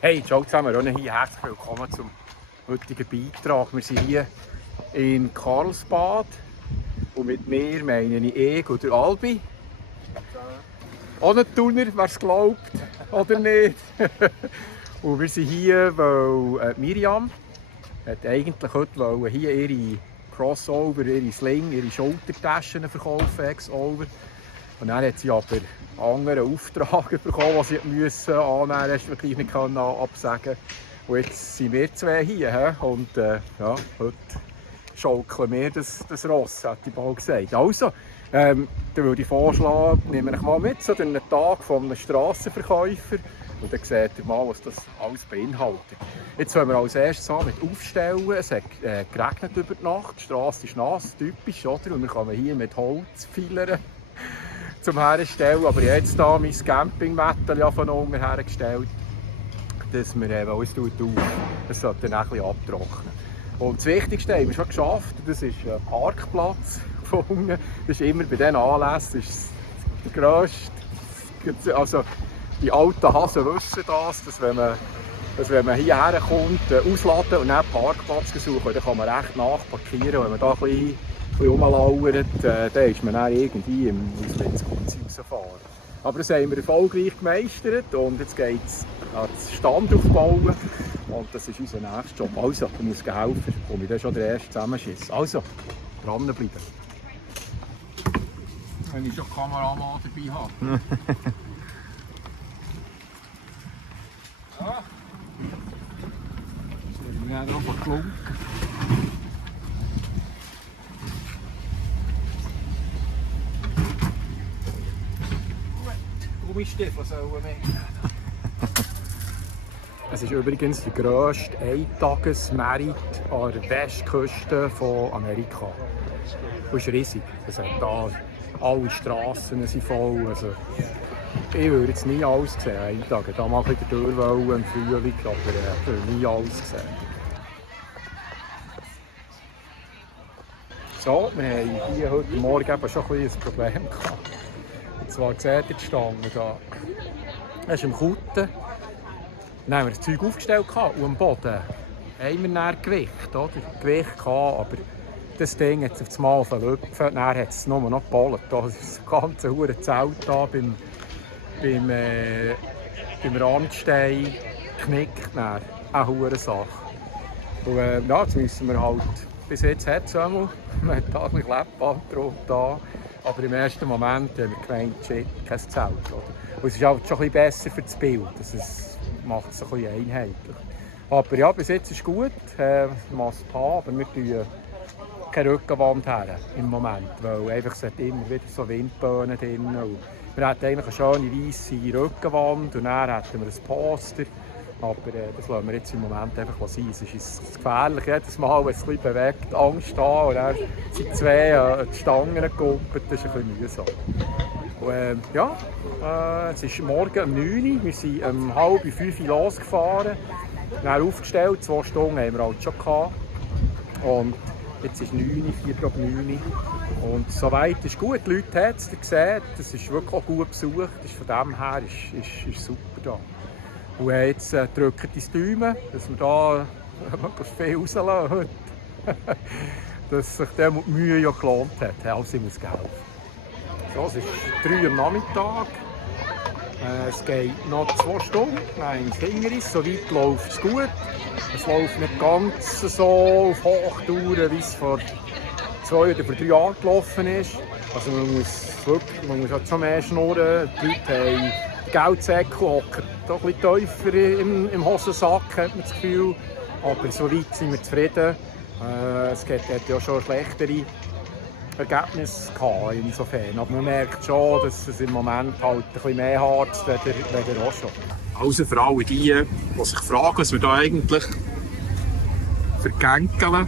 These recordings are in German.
Hey, ciao zusammen, Ronne hier, herzlich willkommen zum heutigen Beitrag. Wir sind hier in Karlsbad und mit mir meine ich und der Albi. Auch ein Thuner, wer es glaubt oder nicht. Und wir sind hier, weil Miriam hat eigentlich heute hier ihre Crossover, ihre Sling, ihre Schultertaschen verkaufen, Ex-Over. Und dann hat sie aber einen anderen Auftrag bekommen, den sie müssen annehmen musste, respektive nicht absagen. Und jetzt sind wir zwei hier. Und ja, heute schaukeln wir das Ross, hat die Ball gesagt. Also, dann würde ich vorschlagen, nehmen wir mal mit, so einen Tag von einem Strassenverkäufer. Und dann seht ihr mal, was das alles beinhaltet. Jetzt wollen wir als erstes an mit aufstellen. Es hat geregnet über die Nacht, die Strasse ist nass, typisch, oder? Und wir können hier mit Holz filern zum Herstellen. Aber jetzt hier mein Campingmättchen von unten hergestellt, dass wir es tut auf. Es sollte dann ein bisschen abtrocknen. Und das Wichtigste haben wir schon geschafft, das ist ein Parkplatz gefunden. Das ist immer bei diesen Anlässen der grösste. Also, die alten Hasen wissen das, dass wenn man hierher kommt, ausladen und dann einen Parkplatz suchen, dann kann man recht nachparkieren. Und wenn man da ein bisschen rumlauert, dann ist man dann irgendwie im Auswärtskunzi rausfahren. Aber das haben wir erfolgreich gemeistert und jetzt geht es an den Stand aufbauen. Und das ist unser nächster Job. Also, du musst helfen, komme ich dann schon den ersten zusammenschissen. Also, dranbleiben. Wenn ich schon die Kameramann dabei habe. Ja. Jetzt werden wir noch verklunken. Gummistiefel sollen wir mitnehmen. Es ist übrigens der grösste Eintages-Merit an der Westküste von Amerika. Das ist riesig. Es hat da alle Strassen sind voll. Also, ich würde jetzt nie alles sehen. Einen Tag. Da mal ein bisschen durchwollen im Frühling, aber ich würde nie alles sehen. So, wir haben hier heute Morgen eben schon ein Problem gehabt. Und zwar seht ihr die Stange da. Das ist im Kutten. Dann haben wir das Zeug aufgestellt und am Boden haben wir dann Gewicht, oder? Gewicht gehabt, aber das Ding hat auf das Mal verlüpft. Dann hat es nur noch geballt. Das ist das ganze hure Zelt da beim Randstein knickt dann. Eine hure Sache. Und ja, jetzt müssen wir halt, bis jetzt hat es einmal, man hat da ein bisschen Klebband drauf da. Aber im ersten Moment haben wir gemeint, shit, kein Zelt. Oder? Und es ist halt schon ein bisschen besser für das Bild. Das macht es ein bisschen einheitlich. Aber ja, bis jetzt ist es gut. Must haben, aber wir tun keine Rückenwand her im Moment. Weil einfach es hat immer wieder so Windböen drin. Und wir hatten eigentlich eine schöne weisse Rückenwand und dann hatten wir ein Poster. Aber das lassen wir jetzt im Moment einfach sein. Es ist gefährlich, jedes Mal, wenn es ein bisschen bewegt, Angst da und dann sind zwei die Stangen gekumpelt, das ist ein bisschen mühsam. Und, ja, es ist morgen um 9 Uhr, wir sind um 4:30 Uhr losgefahren, dann aufgestellt, 2 Stunden haben wir halt schon gehabt. Und jetzt ist 9 Uhr, 9:04 Uhr. Und soweit ist gut, die Leute haben es gesehen, es ist wirklich auch gut besucht, von dem her ist super da. Und jetzt drücken die Daumen, dass wir da möglichst viel rauslassen. Dass sich die Mühe ja gelohnt hat. Also ich muss helfen. So, es ist 3 Uhr am Nachmittag. Es geht noch 2 Stunden. Nein, ins Hingeris. Soweit läuft es gut. Es läuft nicht ganz so auf Hochtouren, wie es vor 2 oder vor 3 Jahren gelaufen ist. Also man muss halt so mehr schnurren. Die Leute haben Geldsäcke hocken doch ein bisschen tiefer im Hosensack, hat man das Gefühl. Aber soweit sind wir zufrieden. Es hat ja schon schlechtere Ergebnisse gehabt, insofern. Aber man merkt schon, dass es im Moment halt ein bisschen mehr harzt, weder auch schon. Also für alle die sich fragen, was wir da eigentlich vergänkeln,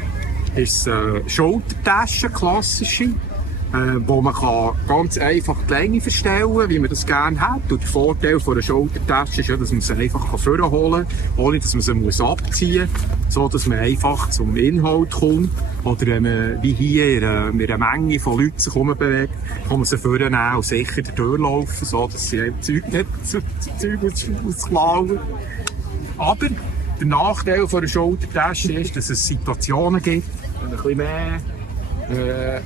ist es Schultertaschen, klassische. Wo man ganz einfach die Länge verstellen kann, wie man das gerne hat. Und der Vorteil von einer Schultertasche ist ja, dass man sie einfach vorholen kann, ohne dass man sie abziehen muss, so dass man einfach zum Inhalt kommt. Oder wenn man, wie hier, in einer Menge von Leuten sich herumbewegt, kann man sie vornehmen und sicher durchlaufen, so dass sie Zeug nicht ausklauen. Aber der Nachteil von einer Schultertasche ist, dass es Situationen gibt, wenn man ein bisschen mehr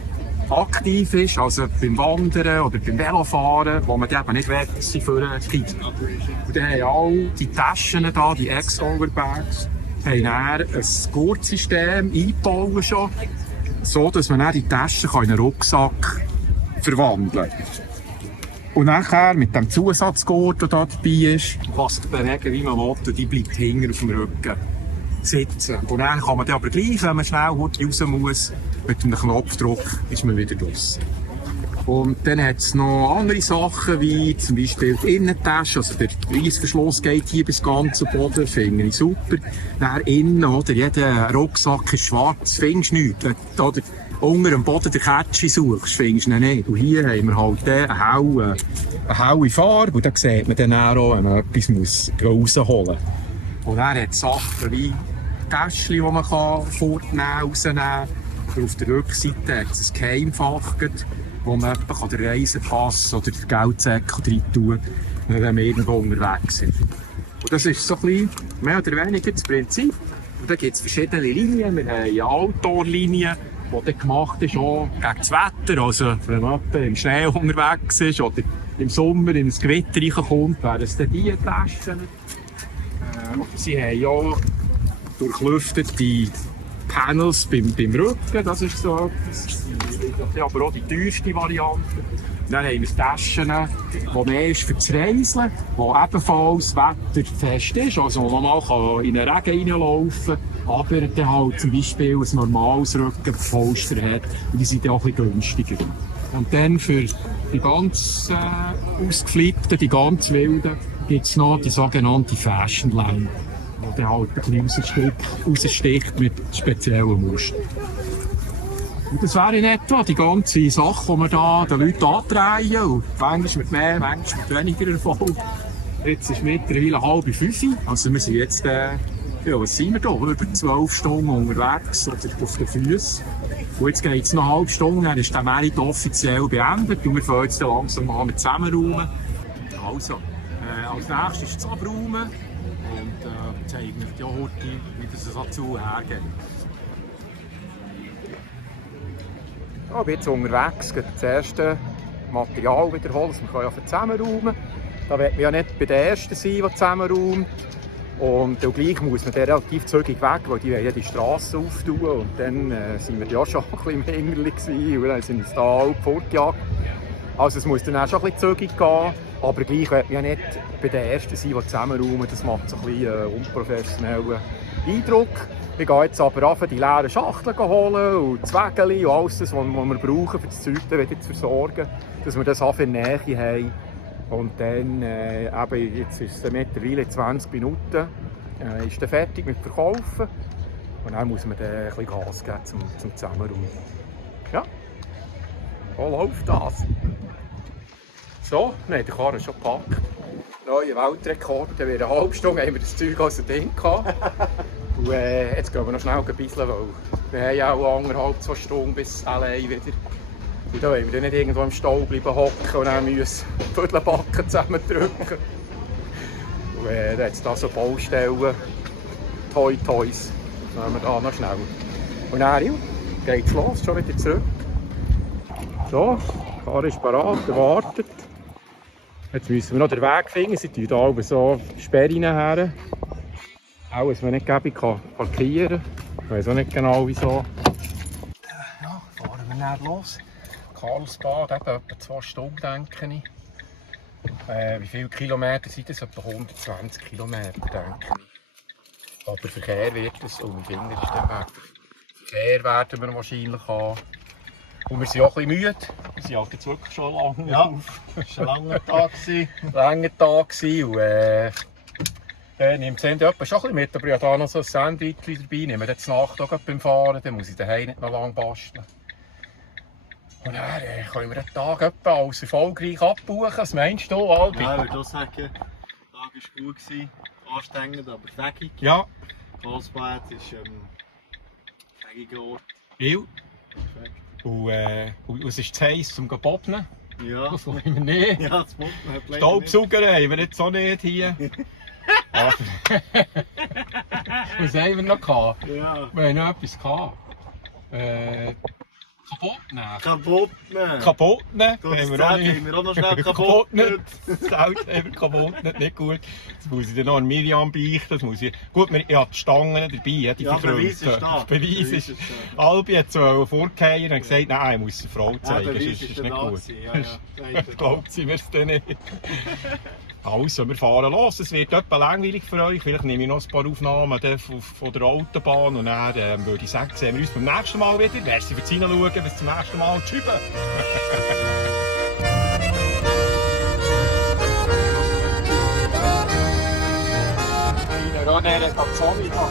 aktiv ist, also beim Wandern oder beim Velofahren, wo man die eben nicht weg sind für einen Kind. Und dann haben all die Taschen hier, die X-Overbags, haben dann ein Gurtsystem eingebaut schon, so dass man dann die Taschen in einen Rucksack verwandeln kann. Und nachher mit dem Zusatzgurt, der da dabei ist, kann sich bewegen, wie man will, und die bleibt hinten auf dem Rücken sitzen. Und dann kann man dann aber gleich, wenn man schnell raus muss, mit einem Knopfdruck ist man wieder draussen. Und dann hat es noch andere Sachen, wie zum Beispiel die Innentasche, also der Reissverschluss geht hier bis ganz zu Boden, finde ich super. Dann innen, oder, jeder Rucksack ist schwarz, findest du nichts. Oder unter dem Boden der Kätschi suchst, findest du ihn nicht. Und hier haben wir halt eine helle Farbe, und da sieht man dann auch, wenn man etwas rausholen muss. Und dann hat es Sachen wie Täschchen, die man vornehmen, rausnehmen kann. Und auf der Rückseite hat es ein Geheimfach, wo man etwa den Reisepass oder den Geldsäckel rein tun kann, wenn wir irgendwo unterwegs sind. Und das ist so ein bisschen mehr oder weniger das Prinzip. Und da gibt es verschiedene Linien. Wir haben eine Outdoor-Linie, die dann gemacht ist auch gegen das Wetter. Also wenn man im Schnee unterwegs ist oder im Sommer in ein Gewitter reinkommt, wären es dann diese Taschen. Sie haben ja durchlüftete Panels beim Rücken, das ist so etwas. Das ist aber auch die teuerste Variante. Dann haben wir Taschen, die mehr ist für das Reiseln, die ebenfalls wetterfest ist, also wo man mal in den Regen reinlaufen kann, aber dann halt zum Beispiel ein normales Rückenpolster hat, und die sind dann auch ein bisschen günstiger. Und dann für die ganz ausgeflippten, die ganz wilden, gibt es noch die sogenannte Fashion Line, die dann halt ein bisschen raussticht mit speziellen Mustern. Und das wäre in etwa die ganze Sache, die wir da den Leuten andrehen. Und manchmal mit mehr, manchmal mit weniger Erfolg. Jetzt ist mittlerweile 4:30. Also wir sind jetzt, was sind wir da? Über 12 Stunden unterwegs oder auf den Füßen. Und jetzt geht es noch eine halbe Stunde, dann ist der Markt offiziell beendet. Und wir fangen jetzt langsam an mit Zusammenräumen. Also, als nächstes ist das Abräumen. Und zeigen wir dir heute, wie das dazu hergeht. Ich bin jetzt unterwegs, das erste Material wiederholen, das wir zusammenräumen können. Da wird man ja nicht bei den Ersten sein, die zusammenräumt. Und gleich muss man dann relativ zügig weg, weil die wollen ja die Strasse auftun. Und dann sind wir ja schon ein bisschen im Hinterli und dann sind uns da alle fortgejagt. Also es muss dann auch schon ein bisschen zügig gehen. Aber gleich wird man ja nicht bei den Ersten sein, die zusammenräumen. Das macht so ein bisschen unprofessionellen Eindruck. Wir gehen jetzt aber an, die leeren Schachteln holen und das Wägeli und alles, was wir brauchen, um das Zeug wieder zu versorgen, dass wir das in der Nähe haben. Und dann, jetzt ist es mittlerweile 20 Minuten, ist dann fertig mit Verkaufen. Und dann muss man dann ein bisschen Gas geben zum Zusammenräumen. Ja, so läuft das. So, wir haben den Karren schon gepackt. Neuer Weltrekord, in einer halben Stunde haben wir das Zeug aus dem Ding gehabt. Und jetzt gehen wir noch schnell ein bisschen, weil wir haben ja auch 1,5–2 Stunden bis allein wieder. Und da wollen wir nicht irgendwo im Stall bleiben hocken und dann müssen Viertelbacken zusammendrücken. Und dann hat es da so Baustellen, Toys, dann nehmen wir da noch schnell. Und dann geht es los, schon wieder zurück. So, der Karre ist bereit, wartet. Jetzt müssen wir noch den Weg finden, sie tun hier so Sperren her. Auch, dass man nicht gäbig parkieren kann. Ich weiss auch nicht genau wieso. Ja, fahren wir dann los. Karlsbad, etwa 2 Stunden, denke ich. Wie viele Kilometer sind das? Etwa 120 Kilometer, denke ich. Aber Verkehr wird es und im Finger ist der Weg. Verkehr werden wir wahrscheinlich haben. Und wir sind auch ein bisschen müde. Wir sind halt jetzt wirklich schon lange. Ja, es war ein langer Tag. Langer Tag und ich sehe etwa schon ein bisschen mit, aber ich habe hier noch so ein Sandwich dabei. Ich nehme jetzt Nacht auch beim Fahren, dann muss ich daheim nicht noch lange basteln. Und dann können wir den Tag etwa als erfolgreich abbuchen. Was meinst du, Albi? Ja, ich würde auch sagen, der Tag war gut, anstrengend, aber fähig. Ja. Karlsbad ist ein fähiger Ort. Viel. Perfekt. Und es ist zu heiß, um zu bobnen. Ja. Das wollen wir nicht. Ja, das Bobnen hat leider Staubsauger haben wir jetzt auch nicht hier. Aber Was haben wir noch gehabt? Ja. Wir haben noch etwas gehabt. Kaputt nehmen. Kaputt nehmen. Kaputt nehmen. Du, das Zelt haben wir auch noch schnell kaputt nicht. Das Zelt haben wir kaputt nicht gut. Das muss ich dann noch an Miriam beichten. Das muss ich... Gut, ich habe die Stangen dabei, die Ja, Beweis ist da. Beweis ist da. Albi hat so vorgehört und gesagt, nein, ich muss der Frau zeigen. Ja, Das ist nicht gut. Ja. Glaubt sie mir es dann nicht. Also, wir fahren los. Es wird etwa langweilig für euch. Vielleicht nehme ich noch ein paar Aufnahmen von der Autobahn. Und dann würde ich sagen, sehen wir uns beim nächsten Mal wieder. Merci fürs Reinschauen. Bis zum nächsten Mal. Tschüss. René, das hat Zombie noch.